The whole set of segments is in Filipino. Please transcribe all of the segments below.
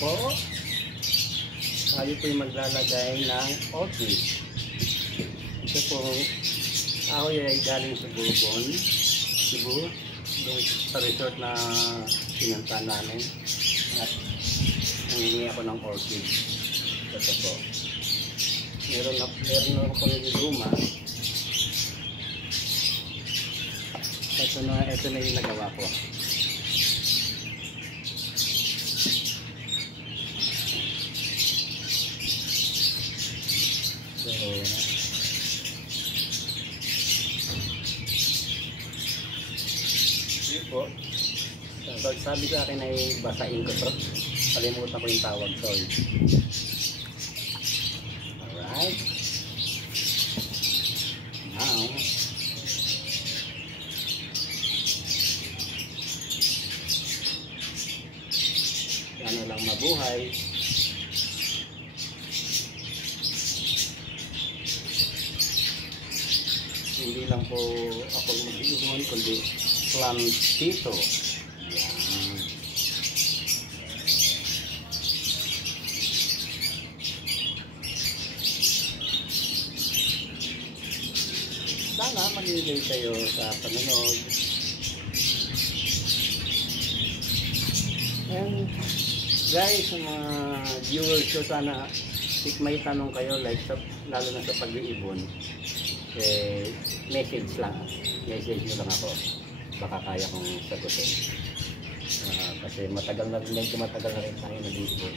po, tayo po yung maglalagay ng orchid. Ito po, ako ay galing sa Bourbon, Cebu, doon sa resort na pinuntahan namin. At nangingi ako ng orchid. Ito po. Meron na ako ng luma. Ito na yung nagawa ko. So, yun po. Sabi sa akin ay basahin ko to. Kalimutan ko yung tawag. Sorry. Alright. Now, ano lang mabuhay. Hindi lang po ako mag-iwan, kundi plantito. Yan. Sana mag-enjoy kayo sa panonood. And guys, sa mga viewers ko, sana if may tanong kayo, like lalo na sa pag-iibon, message lang. Message nyo lang ako. Baka kaya kong sagutin. Kasi matagal na rin tayo nag-iibon.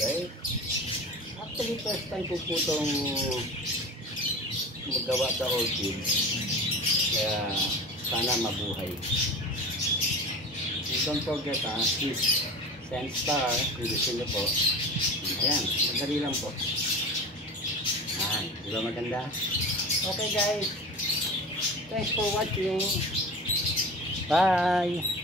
Okay. Actually, first time ko po itong magawa sa orchid. Kaya sana mabuhay. Don't forget please send star kung gusto nyo po. Ayan, madali lang po. Ayan, di ba maganda? Okay guys, thanks for watching. Bye!